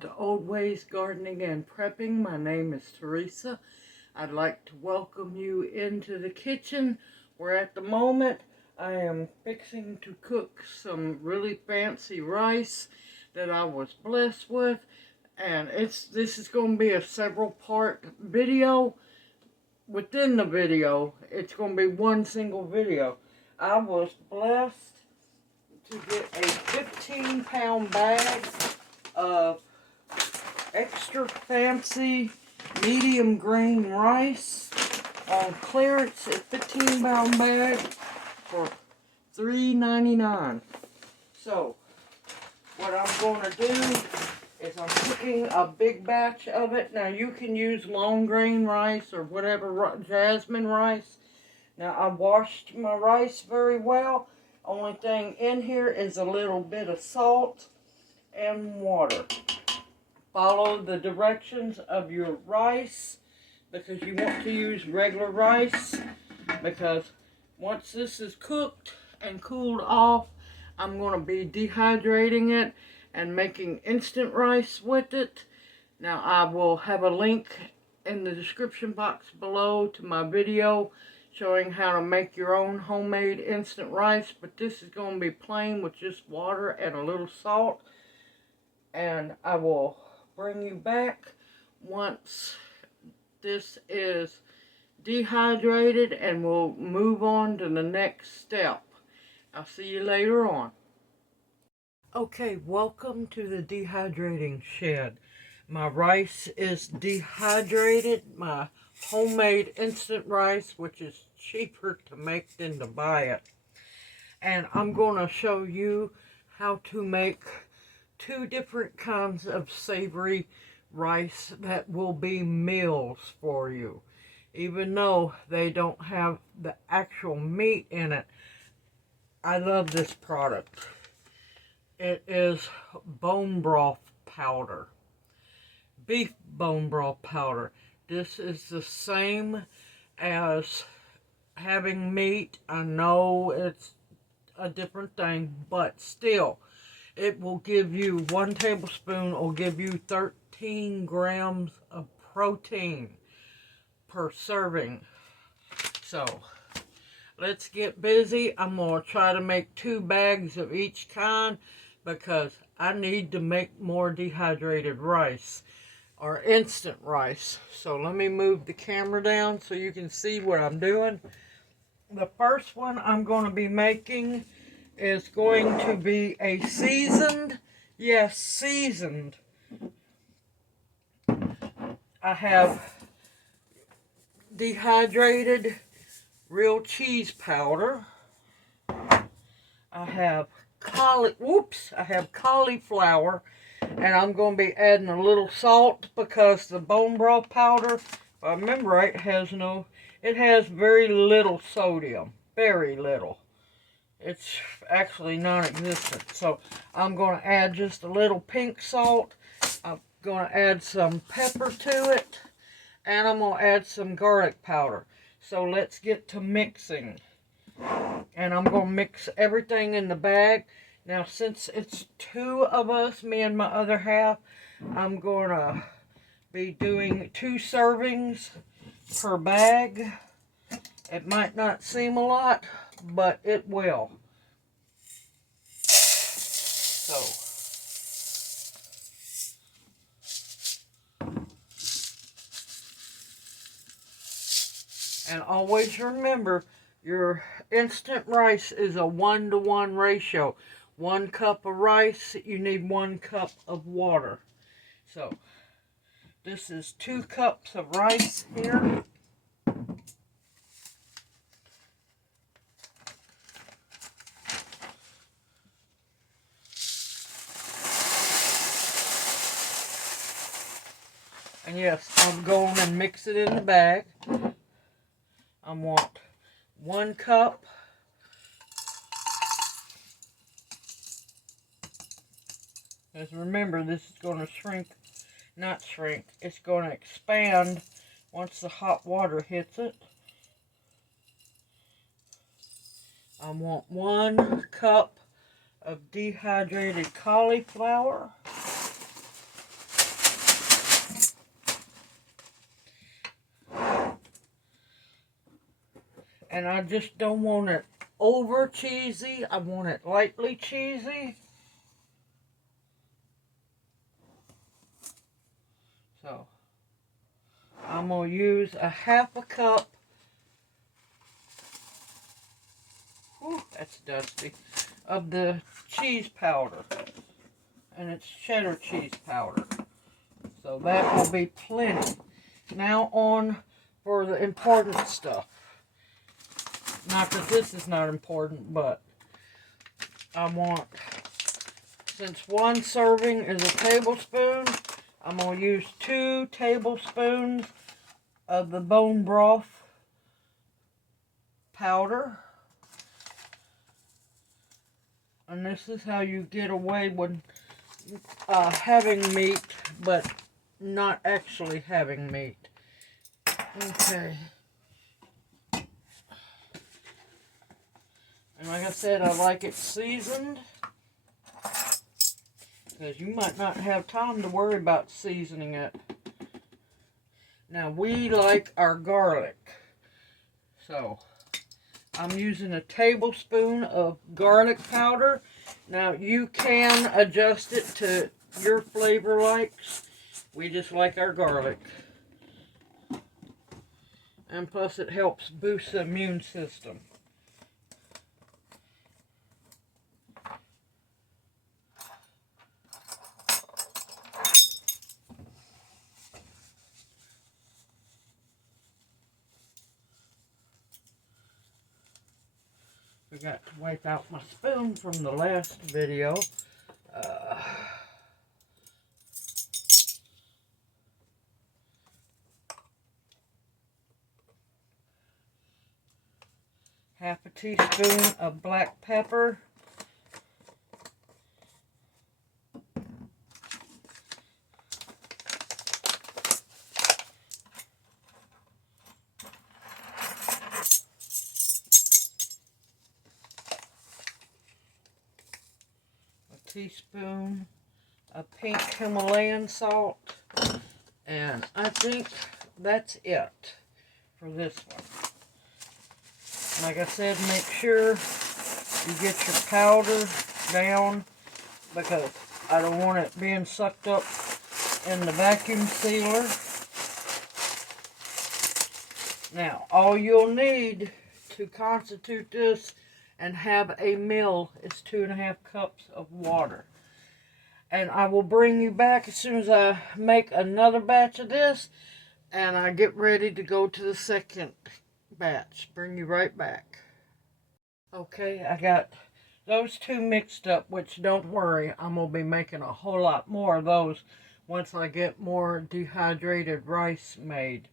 welcome to Old Ways Gardening and Prepping. My name is Teresa. I'd like to welcome you into the kitchen where at the moment I am fixing to cook some really fancy rice that I was blessed with. And this is going to be a several part video. Within the video, it's going to be one single video. I was blessed to get a 15-pound bag of extra fancy medium grain rice on clearance, a 15-pound bag for $3.99. So what I'm going to do is I'm cooking a big batch of it. Now you can use long grain rice or whatever, jasmine rice. Now I washed my rice very well. Only thing in here is a little bit of salt and water. Follow the directions of your rice because you want to use regular rice, because once this is cooked and cooled off, I'm going to be dehydrating it and making instant rice with it. Now I will have a link in the description box below to my video showing how to make your own homemade instant rice, but this is going to be plain with just water and a little salt. And I will bring you back once this is dehydrated and we'll move on to the next step. I'll see you later on. Okay, welcome to the dehydrating shed. My rice is dehydrated, my homemade instant rice, which is cheaper to make than to buy it. And I'm going to show you how to make two different kinds of savory rice that will be meals for you. Even though they don't have the actual meat in it, I love this product. It is bone broth powder. Beef bone broth powder. This is the same as having meat. I know it's a different thing, but still, it will give you 1 tablespoon will give you 13 grams of protein per serving. So let's get busy. I'm going to try to make 2 bags of each kind because I need to make more dehydrated rice or instant rice. So let me move the camera down so you can see what I'm doing. The first one I'm going to be making is going to be a seasoned, yes, seasoned. I have dehydrated real cheese powder. I have cauliflower, and I'm going to be adding a little salt because the bone broth powder, if I remember right, it has very little sodium, very little. It's actually non-existent. So I'm going to add just a little pink salt. I'm going to add some pepper to it, and I'm going to add some garlic powder. So let's get to mixing. And I'm going to mix everything in the bag. Now, since it's 2 of us, me and my other half, I'm going to be doing 2 servings per bag. It might not seem a lot, but it will. So, and always remember, your instant rice is a 1-to-1 ratio. 1 cup of rice, you need 1 cup of water. So, this is 2 cups of rice here. And yes, I'm going and mix it in the bag. I want 1 cup. Because remember, this is going to it's going to expand once the hot water hits it. I want 1 cup of dehydrated cauliflower. And I just don't want it over cheesy. I want it lightly cheesy. So I'm going to use a half a cup. Whew, that's dusty. Of the cheese powder. And it's cheddar cheese powder. So that will be plenty. Now on for the important stuff. Not that this is not important, but I want, since one serving is a tablespoon, I'm going to use 2 tablespoons of the bone broth powder. And this is how you get away with having meat, but not actually having meat. Okay. And like I said, I like it seasoned. Because you might not have time to worry about seasoning it. Now, we like our garlic. So, I'm using a tablespoon of garlic powder. Now, you can adjust it to your flavor likes. We just like our garlic. And plus, it helps boost the immune system. Forgot to wipe out my spoon from the last video. Half a teaspoon of black pepper. Teaspoon of pink Himalayan salt, and I think that's it for this one. Like I said, make sure you get your powder down, because I don't want it being sucked up in the vacuum sealer. Now, all you'll need to constitute this and have a meal is 2.5 cups of water. And I will bring you back as soon as I make another batch of this and I get ready to go to the second batch. Bring you right back. Okay, I got those two mixed up, which don't worry, I'm going to be making a whole lot more of those once I get more dehydrated rice made.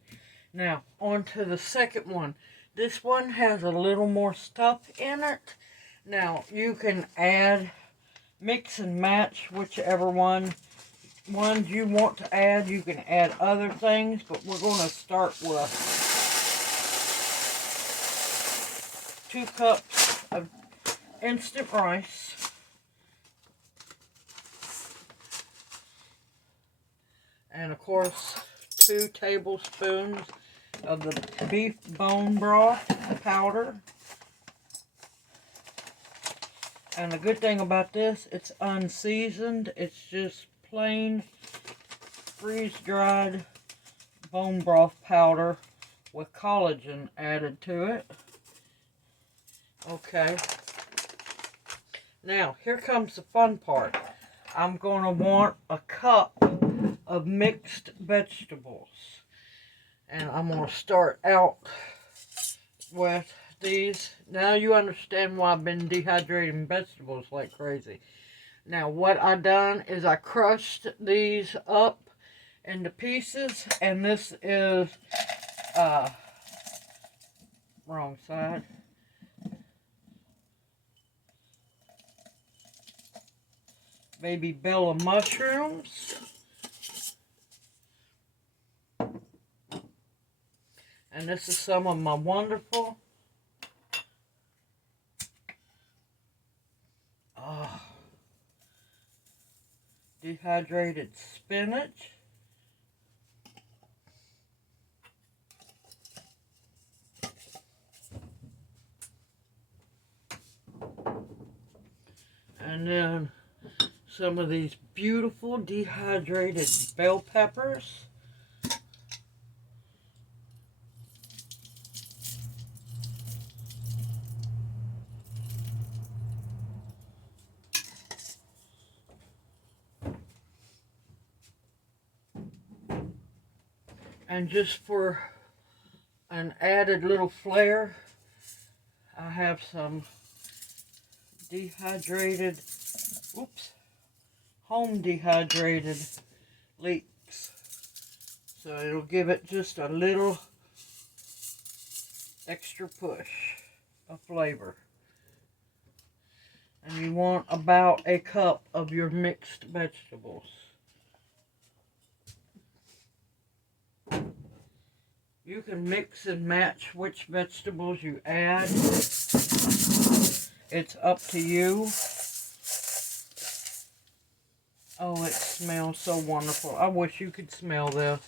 Now, on to the second one. This one has a little more stuff in it. Now, you can add, mix and match whichever ones you want to add. You can add other things, but we're going to start with 2 cups of instant rice. And of course, 2 tablespoons of the beef bone broth powder. And the good thing about this, it's unseasoned. It's just plain freeze-dried bone broth powder with collagen added to it. Okay. Now, here comes the fun part. I'm going to want a cup of mixed vegetables. And I'm going to start out with these. Now you understand why I've been dehydrating vegetables like crazy. Now what I done is I crushed these up into pieces. And this is, wrong side. Baby Bella mushrooms. And this is some of my wonderful dehydrated spinach. And then some of these beautiful dehydrated bell peppers. And just for an added little flair, I have some dehydrated, home dehydrated leeks. So it'll give it just a little extra push of flavor. And you want about a cup of your mixed vegetables. You can mix and match which vegetables you add. It's up to you. Oh, it smells so wonderful. I wish you could smell this.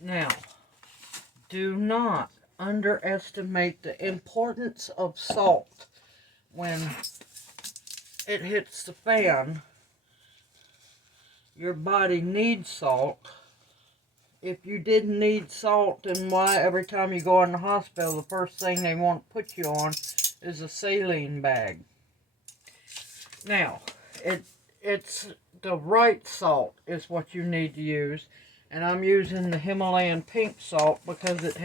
Now, do not underestimate the importance of salt when it hits the fan. Your body needs salt. If you didn't need salt, then why every time you go in the hospital, the first thing they want to put you on is a saline bag? Now, it's the right salt is what you need to use. And I'm using the Himalayan pink salt because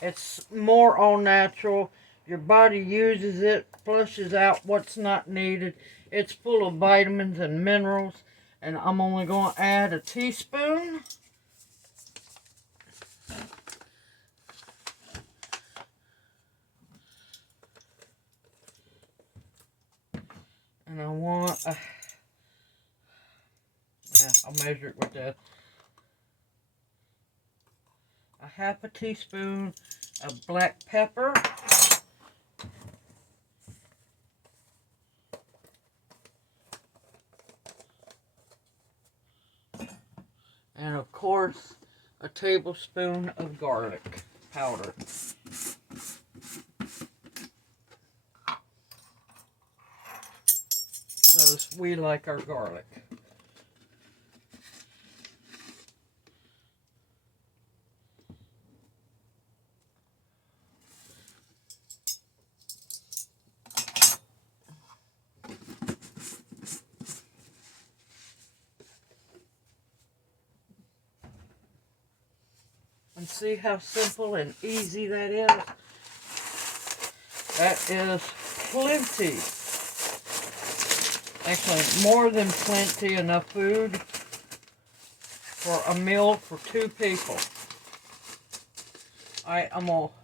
it's more all natural. Your body uses it, flushes out what's not needed. It's full of vitamins and minerals. And I'm only going to add a teaspoon. And I want I'll measure it with this. A half a teaspoon of black pepper. And of course, a tablespoon of garlic powder. Because we like our garlic. And see how simple and easy that is? That is plenty. Actually, more than plenty, enough food for a meal for 2 people. Alright, I'm going to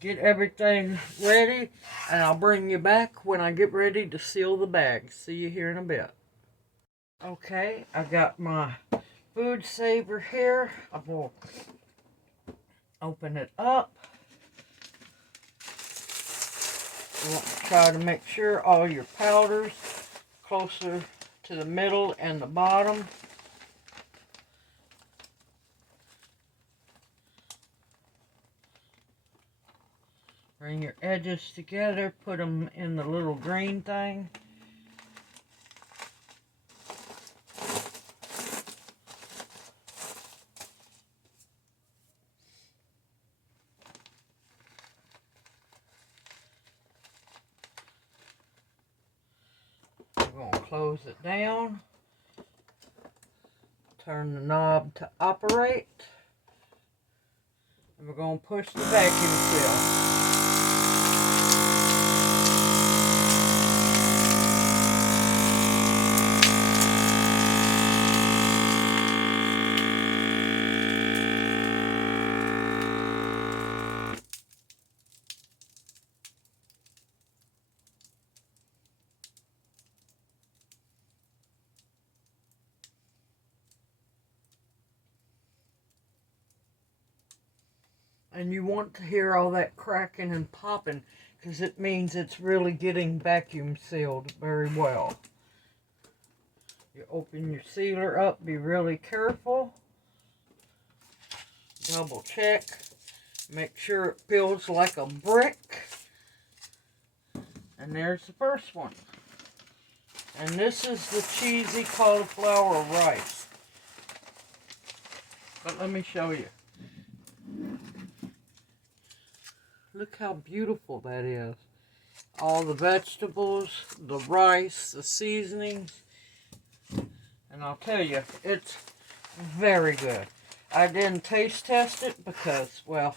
get everything ready, and I'll bring you back when I get ready to seal the bag. See you here in a bit. Okay, I got my food saver here. I will open it up. You want to try to make sure all your powders closer to the middle and the bottom. Bring your edges together, put them in the little green thing. We're going to close it down. Turn the knob to operate. And we're going to push the vacuum seal. And you want to hear all that cracking and popping because it means it's really getting vacuum sealed very well. You open your sealer up, be really careful. Double check. Make sure it feels like a brick. And there's the first one. And this is the cheesy cauliflower rice. But let me show you. Look how beautiful that is. All the vegetables, the rice, the seasonings. And I'll tell you, it's very good. I didn't taste test it because, well,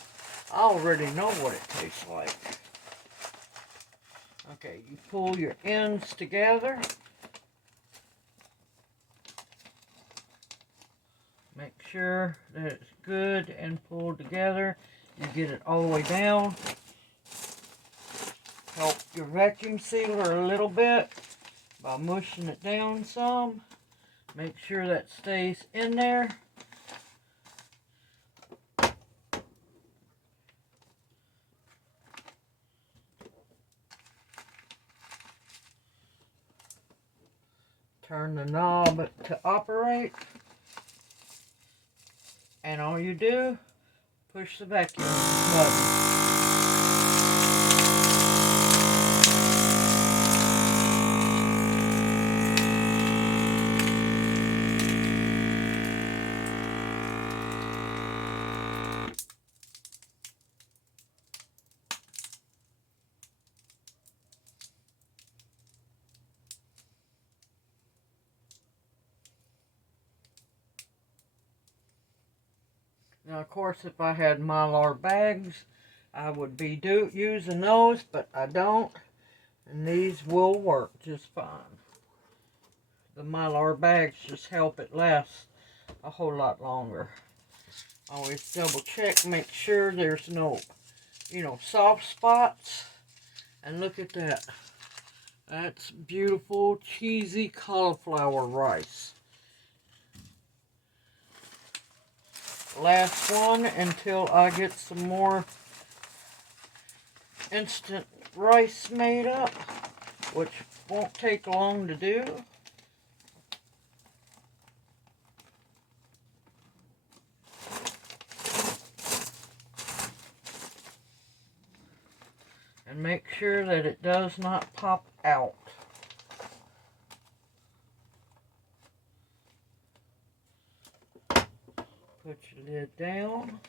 I already know what it tastes like. Okay, you pull your ends together. Make sure that it's good and pulled together. You get it all the way down. Help your vacuum sealer a little bit by mushing it down some. Make sure that stays in there. Turn the knob to operate. And all you do, push the vacuum button. Now, of course, if I had Mylar bags, I would be using those, but I don't. And these will work just fine. The Mylar bags just help it last a whole lot longer. Always double check, make sure there's no, soft spots. And look at that. That's beautiful, cheesy cauliflower rice. Last one until I get some more instant rice made up, which won't take long to do. And make sure that it does not pop out. Put your lid down.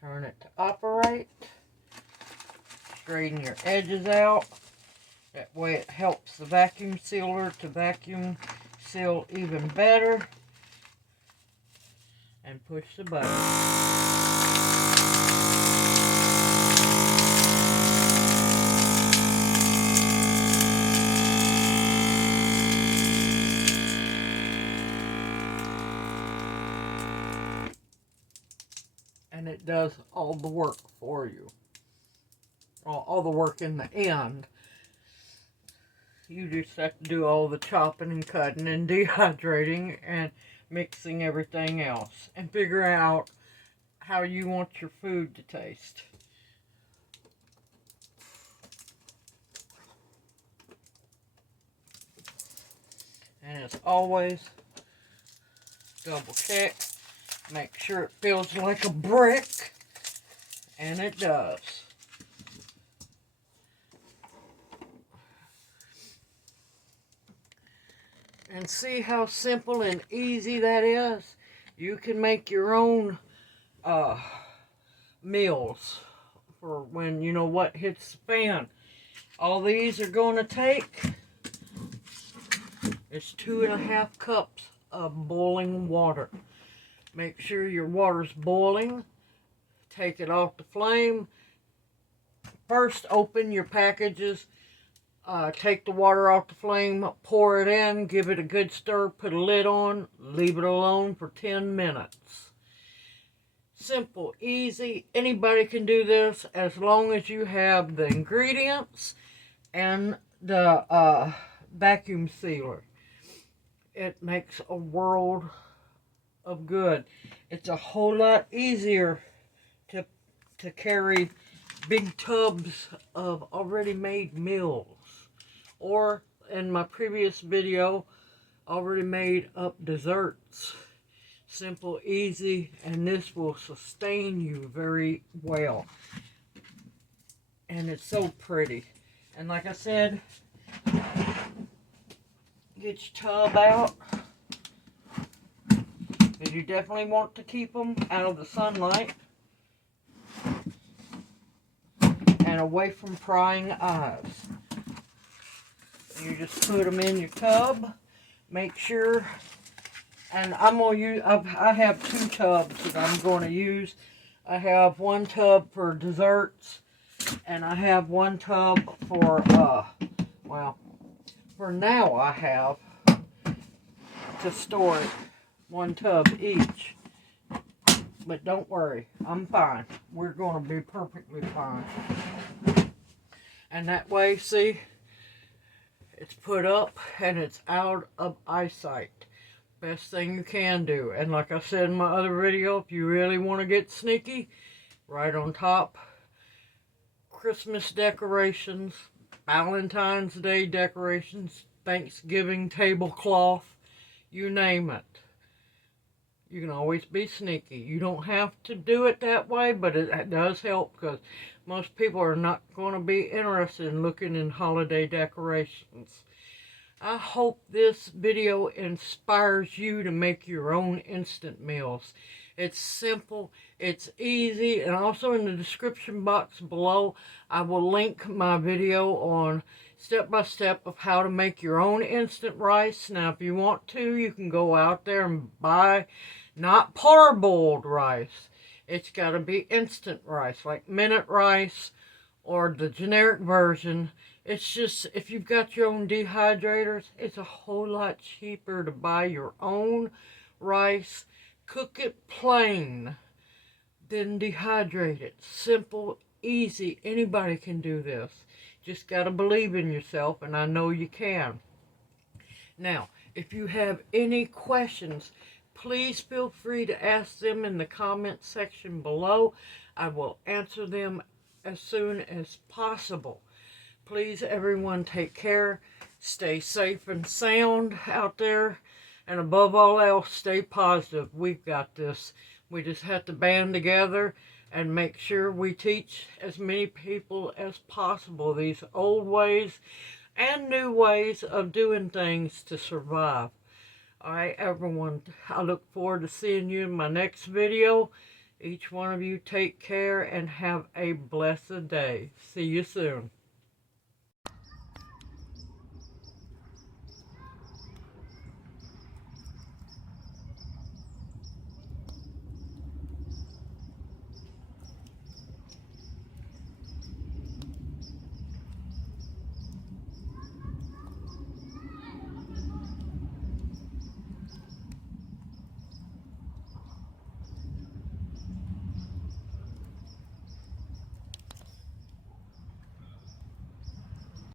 Turn it to operate. Straighten your edges out. That way it helps the vacuum sealer to vacuum seal even better. And push the button. And it does all the work for you. All the work in the end. You just have to do all the chopping and cutting and dehydrating and mixing everything else. And figure out how you want your food to taste. And as always, double check. Make sure it feels like a brick. And it does. And see how simple and easy that is? You can make your own meals for when you know what hits the fan. All these are going to take is 2.5 cups of boiling water. Make sure your water's boiling. Take it off the flame. First, open your packages. Take the water off the flame, pour it in, give it a good stir, put a lid on, leave it alone for 10 minutes. Simple, easy, anybody can do this as long as you have the ingredients and the vacuum sealer. It makes a world of good. It's a whole lot easier to carry big tubs of already made meals. Or in my previous video, already made up desserts. Simple, easy, and this will sustain you very well. And it's so pretty. And like I said, get your tub out. Because you definitely want to keep them out of the sunlight and away from prying eyes. You just put them in your tub. Make sure, and I'm going to use, I have 2 tubs that I'm going to use. I have 1 tub for desserts, and I have 1 tub for, well, for now I have to store it. 1 tub each. But don't worry, I'm fine. We're going to be perfectly fine. And that way, see, it's put up and it's out of eyesight. Best thing you can do. And like I said in my other video, if you really want to get sneaky, right on top, Christmas decorations, Valentine's Day decorations, Thanksgiving tablecloth, you name it. You can always be sneaky. You don't have to do it that way, but it does help because most people are not going to be interested in looking in holiday decorations. I hope this video inspires you to make your own instant meals. It's simple, it's easy, and also in the description box below, I will link my video on step-by-step of how to make your own instant rice. Now, if you want to, you can go out there and buy not parboiled rice. It's got to be instant rice, like minute rice or the generic version. It's just, if you've got your own dehydrators, it's a whole lot cheaper to buy your own rice, cook it plain, then dehydrate it. Simple, easy, anybody can do this. Just got to believe in yourself, and I know you can. Now, if you have any questions, please feel free to ask them in the comment section below. I will answer them as soon as possible. Please, everyone, take care. Stay safe and sound out there. And above all else, stay positive. We've got this. We just have to band together and make sure we teach as many people as possible these old ways and new ways of doing things to survive. All right, everyone, I look forward to seeing you in my next video. Each one of you take care and have a blessed day. See you soon.